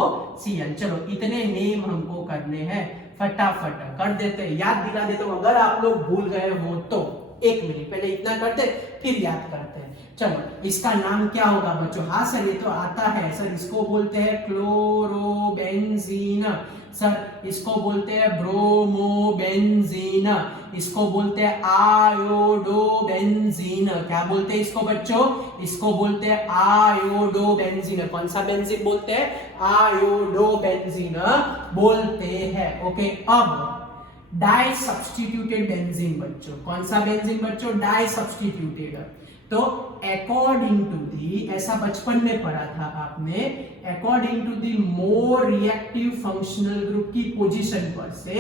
Cl। चलो इतने नेम हमको करने हैं, फटाफट कर देते हैं, याद दिला देता हूँ अगर आप लोग भूल गए हो तो। एक मिनट पहले इतना करते फिर याद करते हैं। चलो इसका नाम क्या होगा बच्चों, हाँ सर ये तो आता है सर, इसको बोलते हैं क्लोरोबेंजीन, सर इसको बोलते हैं ब्रोमोबेंजीन, इसको बोलते हैं आयोडोबेंजीन। क्या बोलते हैं इसको बच्चों, इसको बोलते हैं आयोडोबेंजीन। कौन सा बेंजीन बोलते हैं, आयोडोबेंजीन बोलते हैं। ओके अब डाई सब्स्टिट्यूटेड बेंजीन बच्चों, कौन सा बेंजीन बच्चों, डाई सब्स्टिट्यूटेड। तो अकॉर्डिंग टू दी, ऐसा बचपन में पढ़ा था आपने, according to the more reactive functional group की पोजीशन पर से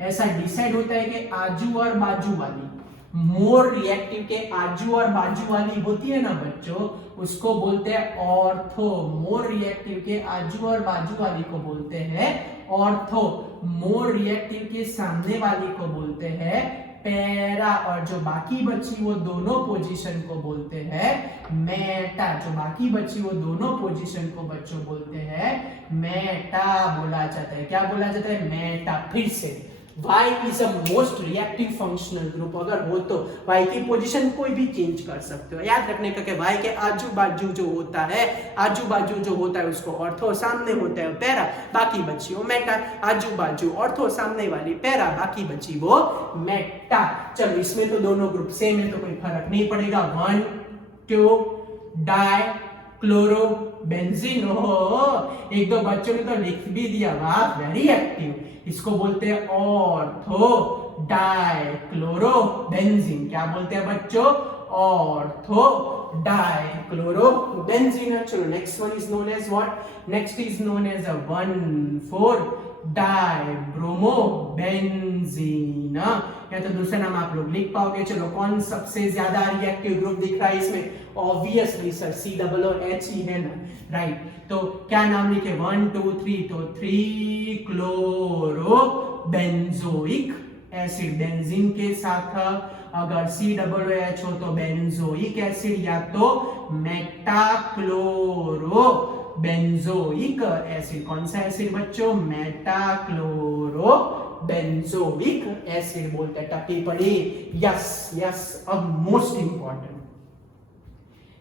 ऐसा डिसाइड होता है कि आजू और बाजू वाली, मोर रिएक्टिव के आजू और बाजू वाली होती है ना बच्चों, उसको बोलते हैं ऑर्थो। मोर रिएक्टिव के आजू और बाजू वाली को बोलते हैं ऑर्थो, मोर रिएक्टिव के सामने वाली को बोलते हैं पैरा, और जो बाकी बची वो दोनों पोजीशन को बोलते हैं मेटा। जो बाकी बची वो दोनों पोजीशन को बच्चों बोलते हैं मेटा बोला जाता है। क्या बोला जाता है, मेटा। फिर से Y is a most reactive functional group, अगर हो तो Y की पोजीशन कोई भी चेंज कर सकते हो। याद रखने का कि Y के आजू बाजू जो होता है, आजू बाजू जो होता है उसको ऑर्थो, सामने होता है पैरा, बाकी बची वो मेटा। आजू बाजू ऑर्थो, सामने वाली पैरा, बाकी बची वो मेटा। चलो इसमें तो दोनों ग्रुप सेम है तो कोई फर्क नहीं पड़ेगा। 1 2 डाई क्लोरोबेंजीन। हो एक दो बच्चों ने तो लिख भी दिया, वाह वेरी एक्टिव। इसको बोलते हैं ऑर्थो डाई क्लोरोबेंजीन। क्या बोलते हैं बच्चों, ऑर्थो डाइक्लोरोबेंजीन। चलो next one is known as what, next is known as one four dibromobenzene. या तो दूसरा नाम आप लोग लिख पाओगे। चलो कौन सबसे ज्यादा रिएक्टिव ग्रुप दिख रहा है इसमें? ऑब्वियसली सर COOH ही है ना, राइट। तो क्या नाम लिखे? 1 2 3, तो 3-क्लोरोबेंजोइक एसिड। बेंजीन के साथ अगर COOH हो तो बेंजोइक एसिड, या तो मेटाक्लोरोबेंजोइक एसिड। कौन सा एसिड बच्चों? मेटाक्लोरोबेंजोइक एसिड बोलते हैं। टप्पी पड़ी? Yes yes. अब मोस्ट इंपॉर्टेंट,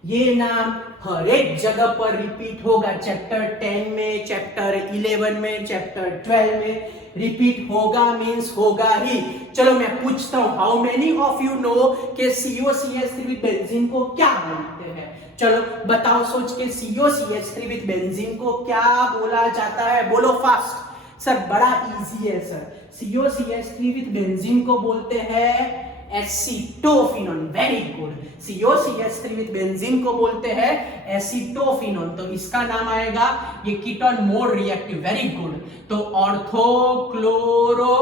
ये नाम हर एक जगह पर रिपीट होगा। चैप्टर 10 में, चैप्टर 11 में, चैप्टर 12 में रिपीट होगा, मींस होगा ही। चलो मैं पूछता हूं, how many of you know कि COCH3 विद बेंजीन को क्या बोलते हैं? चलो बताओ सोच के, COCH3 विद बेंजीन को क्या बोला जाता है? बोलो फास्ट। सर बड़ा इजी है सर, COCH3 विद बेंजीन को बोलते हैं acetophenone. Very good. COCH3 with benzene को बोलते हैं एसीटोफिनोन। तो इसका नाम आएगा, ये ketone more reactive. Very good. तो ऑर्थोक्लोरो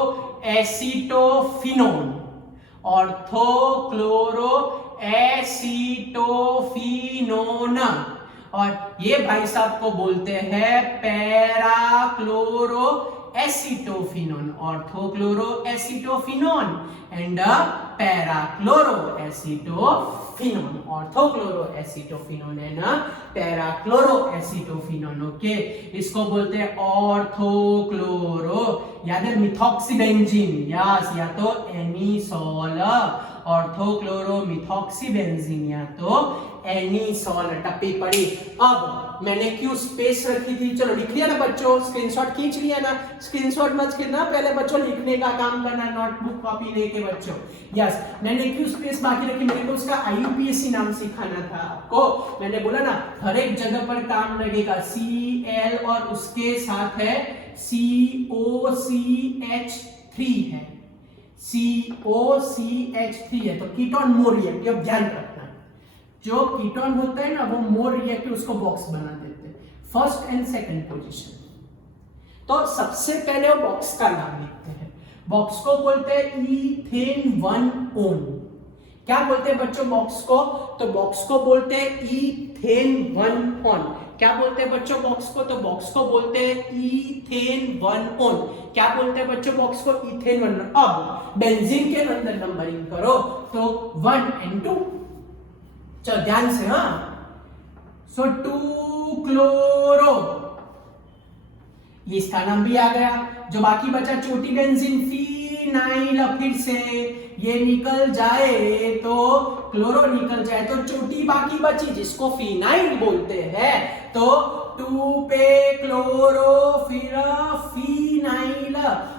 एसीटोफिनोन, ऑर्थोक्लोरो एसीटोफिनोन। और ये भाई साहब को बोलते हैं parachloro acetophenone. ऑर्थोक्लोरो acetophenone and parachloro acetophenone. ऑर्थोक्लोरो acetophenone and parachloro acetophenone. Okay, इसको बोलते हैं ऑर्थोक्लोरो, याद है मिथॉक्सीबेंजीन। यस, या तो एनीसॉल, ऑर्थोक्लोरो मिथॉक्सीबेंजीन, या तो एनीसॉल। टप्पी पड़ी। अब मैंने क्यों स्पेस रखी थी? चलो लिख लिया ना बच्चों, स्क्रीनशॉट खींच लिया ना? स्क्रीनशॉट मत खींचना, पहले बच्चों लिखने का काम करना, नोटबुक कॉपी लेके बच्चों। यस, मैंने क्यों स्पेस बाकी रखी? मेरे को उसका IUPAC नाम सिखाना था आपको। मैंने बोला ना हर एक जगह पर काम लगेगा। Cl और उसके साथ है COCH3 है, COCH3 है, तो कीटोन मोर रिएक्टिव। ध्यान रखना, जो कीटोन होता है ना वो मोर रिएक्टिव, उसको बॉक्स बना देते हैं, फर्स्ट एंड सेकंड पोजीशन। तो सबसे पहले वो बॉक्स का नाम लिखते हैं। बॉक्स को बोलते हैं ईथेन 1-ओन। क्या बोलते हैं बच्चों बॉक्स को? तो बॉक्स को बोलते हैं ईथेन 1-ओन। क्या बोलते हैं बच्चों बॉक्स को? तो बॉक्स को बोलते हैं ईथेन 1-ओन। क्या बोलते हैं बच्चों बॉक्स को? ईथेन 1-ओन। अब बेंजीन के अंदर नंबरिंग करो, तो 1 and 2। चलो ध्यान से, हाँ। सो 2-क्लोरो, ये इसका नाम भी आ गया। जो बाकी बचा चोटी बेंजीन, फिनाइल। फिर से ये निकल जाए तो क्लोरो निकल जाए तो चोटी बाकी बची, जिसको फिनाइल बोलते हैं। तो 2 पे क्लोरो, फिर फिनाइल,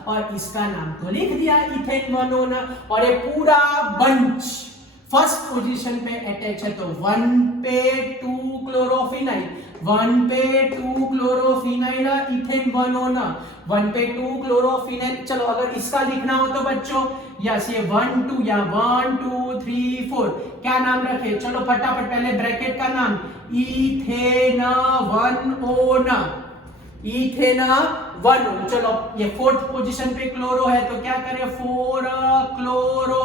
और इसका नाम तो लिख दिया इथेन 1-ओन। और ये पूरा बंच फर्स्ट पोजीशन पे अटैच है, तो 1 पे 2-क्लोरोफिनाइल, 1 पे 2-क्लोरोफिनाइल इथेन 1-ओन, 1 पे 2-क्लोरोफिनाइल। चलो अगर इसका लिखना हो तो बच्चों यस, ये 1 2 या 1 2 3 4 क्या नाम रखे? चलो फटाफट, पहले ब्रैकेट का नाम इथेन 1-ओन, इथेन 1-ओन। चलो ये फोर्थ पोजीशन पे क्लोरो है, तो क्या करें? 4-क्लोरो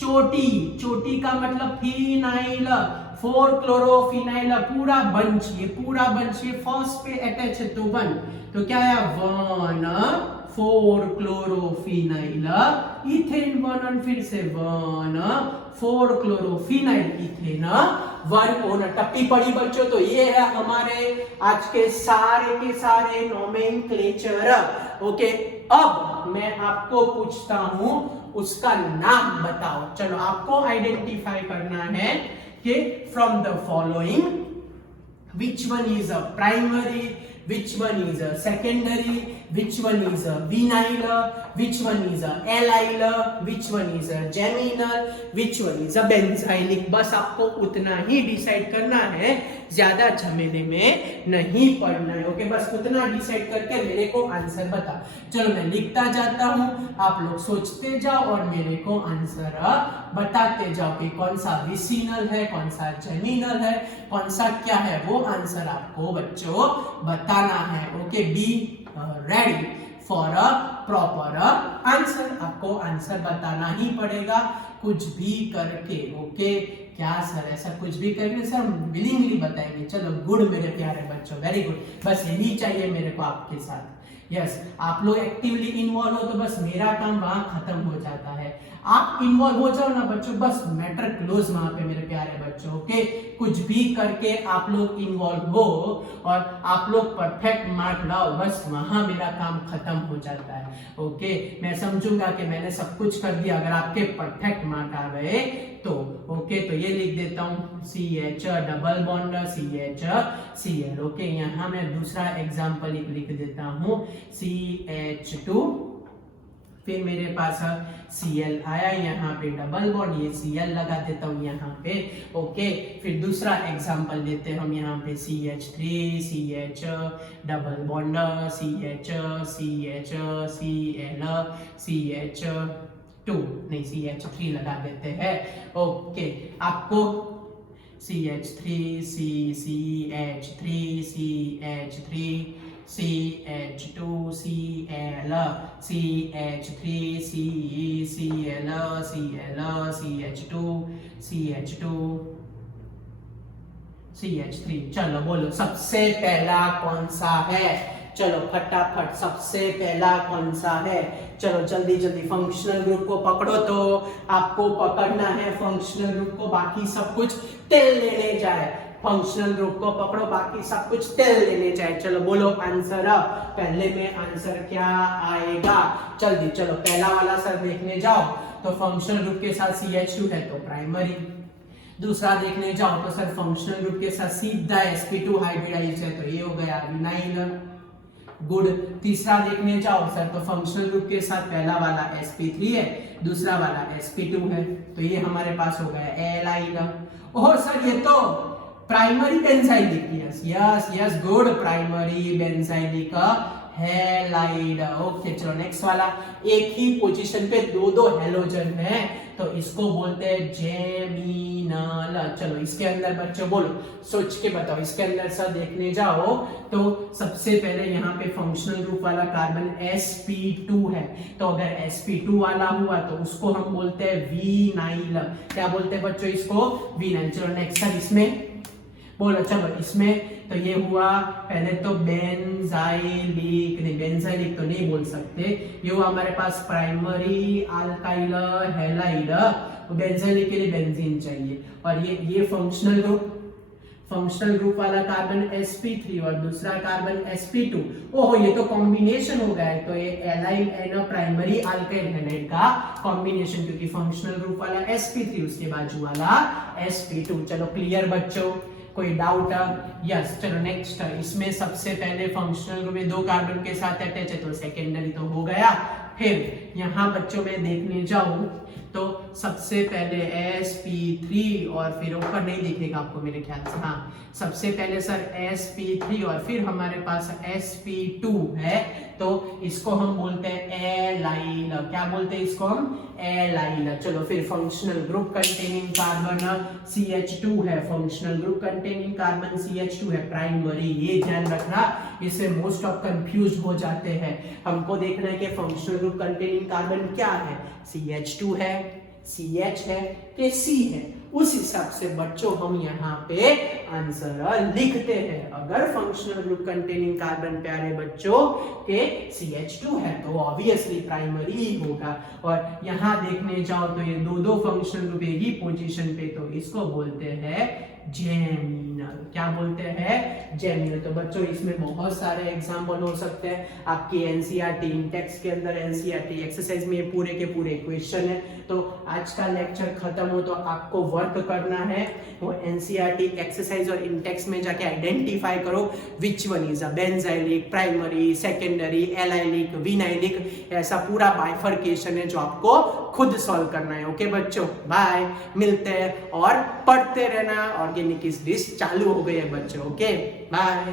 चोटी, चोटी का मतलब फिनाइल, 4-क्लोरोफिनाइल, पूरा बंच, ये पूरा बंच ये फर्स्ट पे अटैच है, तो 1। तो क्या है? 1-4-क्लोरोफिनाइल इथेन 1-ओन, फिर से 1-4-क्लोरोफिनाइल इथेन 1-ओन। टप्पी पड़ी बच्चों। तो ये है हमारे आज के सारे नोमेनक्लेचर। ओके, अब मैं आपको पूछता हूं उसका नाम बताओ। चलो आपको आइडेंटिफाई करना है कि from the following which one is a primary, which one is a secondary, which one is a vinyl, which one is a allyl, which one is a geminal, which one is a benzylic। बस आपको उतना ही decide करना है, ज्यादा झमेले में नहीं पढ़ना है। ओके, बस उतना डिसाइड करके मेरे को आंसर बता। चलो मैं लिखता जाता हूँ, आप लोग सोचते जाओ और मेरे को आंसर बताते जाओ कि कौन सा विसिनल है, कौन सा जेमिनल है, कौन सा क्या है, वो आंसर आपको बच्चों बताना है। Okay, be ready for a proper answer. आपको आंसर बताना ही पड़ेगा कुछ भी करके। ओके, क्या सर ऐसा कुछ भी करके? सर हम विलिंगली बताएंगे। चलो गुड मेरे प्यारे बच्चों, वेरी गुड। बस यही चाहिए मेरे को आपके साथ। यस, आप लोग एक्टिवली इन्वॉल्व हो तो बस मेरा काम वहां खत्म हो जाता है। आप इन्वॉल्व हो जाओ ना बच्चों, बस मैटर क्लोज वहां पे मेरे प्यारे बच्चों। ओके, कुछ भी करके आप लोग इन्वॉल्व हो और आप लोग परफेक्ट मार्क लाओ, बस वहां मेरा काम खत्म हो जाता है। ओके, मैं समझूंगा कि मैंने सब कुछ कर दिया अगर आपके परफेक्ट मार्क आ गए तो। ओके, तो ये लिख देता हूँ CH double bond CHCl। Okay, यहाँ मैं दूसरा एग्जाम्पल लिख देता हूँ CH2, फिर मेरे पास Cl आया, यहाँ पे डबल बॉन्ड, ये Cl लगा देता हूँ यहाँ पे। ओके, फिर दूसरा एग्जांपल लेते हैं हम यहाँ पे CH3 CH double bond CH CH Cl CH2 नहीं CH3 लगा देते हैं। ओके, आपको CH3 CH3 CH3 CH2 Cl CH3 Cl CH2 CH3। चलो बोलो सबसे पहला कौन सा है? चलो फटाफट सबसे पहला कौन सा है? चलो जल्दी जल्दी फंक्शनल ग्रुप को पकड़ो। तो आपको पकड़ना है फंक्शनल ग्रुप को, बाकी सब कुछ टेल लेने जाए। फंक्शनल ग्रुप को पकड़ो, बाकी सब कुछ टेल लेने जाए। चलो बोलो आंसर। पहले में आंसर क्या आएगा? जल्दी चलो, पहला वाला सर देखने जाओ तो फंक्शनल ग्रुप के साथ CH2 है तो प्राइमरी। दूसरा देखने जाओ तो सर फंक्शनल ग्रुप के साथ सीधा sp2 हाइब्रिडाइज है तो ये हो गया विनाइल। गुड। तीसरा देखने जाओ सर तो फंक्शनल ग्रुप के साथ पहला वाला sp3 है, दूसरा वाला sp2 है तो ये हमारे पास हो गया एलाइल। ओह सर ये तो primary benzylic. Yes yes yes, good, primary benzylic halide. Okay, चलो नेक्स्ट वाला, एक ही पोजीशन पे दो दो हैलोजन है तो इसको बोलते हैं जेमिनल। चलो इसके अंदर बच्चों बोलो, सोच के बताओ, इसके अंदर सर देखने जाओ तो सबसे पहले यहाँ पे फंक्शनल ग्रुप वाला कार्बन sp2 है तो अगर sp2 वाला हुआ तो उसको हम बोलते हैं विनाइल। क्या बोलते हैं बच्चों इसको? विनाइल। चलो नेक्स्ट सर इसमें बोलो। चलो इसमें तो ये हुआ पहले तो बेंजाइलिक, नहीं बेंजाइलिक तो नहीं बोल सकते, ये हुआ हमारे पास प्राइमरी अल्काइल हैलाइड। बेंजाइलिक के लिए बेंजीन चाहिए और ये फंक्शनल ग्रुप वाला कार्बन sp3 और दूसरा कार्बन sp2। ओहो ये तो कॉम्बिनेशन हो गया है तो ये allyl and primary alkyl halide का कॉम्बिनेशन, क्योंकि फंक्शनल ग्रुप वाला sp3 उसके बाजू वाला sp2। चलो क्लियर बच्चों, कोई डाउट? यस। चलो नेक्स्ट, इसमें सबसे पहले फंक्शनल ग्रुप में दो कार्बन के साथ अटैच है तो सेकेंडरी तो हो गया। फिर यहाँ बच्चों में देखने जाऊं तो सबसे पहले sp3 और फिर ऊपर नहीं दिखेगा आपको मेरे ख्याल से, हाँ सबसे पहले सर sp3 और फिर हमारे पास sp2 है तो इसको हम बोलते हैं एलाइल। क्या बोलते हैं इसको हम? एलाइल। चलो फिर functional group containing carbon CH2 है, functional group containing carbon CH2 है प्राइमरी, ये ध्यान रखना, इससे मोस्ट ऑफ कंफ्यूज हो जाते हैं। हमको देखना है कि फंक्शनल ग्रुप कंटेनिंग कार्बन क्या है, CH2 है, CH है कि C है, उस हिसाब से बच्चों हम यहाँ पे आंसर लिखते हैं। अगर फंक्शनल ग्रुप कंटेनिंग कार्बन प्यारे बच्चों के CH2 है तो ऑब्वियसली प्राइमरी ही होगा। और यहाँ देखने जाओ तो ये दो दो फंक्शनल ग्रुप एक ही पोजीशन पे तो इसको बोलते हैं जेमिनल। क्या बोलते हैं? जेमिनल। तो बच्चों इसमें बहुत सारे एग्जाम्पल हो सकते हैं। आपकी एनसीईआरटी टेक्स्ट के अंदर एनसीईआरटी एक्सरसाइज में ये पूरे के पूरे क्वेश्चन है। तो आज का लेक्चर खत्म हो तो आपको वर्क करना है, वो एनसीईआरटी एक्सरसाइज और इंटेक्स में जाके आइडेंटिफाई करो which one is a benzylic, primary, secondary, allylic, vinylic. ऐसा पूरा बाइफर्केशन है जो आपको खुद सॉल्व करना है। ओके बच्चों, बाय, मिलते हैं और पढ़ते रहना। ऑर्गेनिक इज डिश चालू हो गई है बच्चों। Okay bye.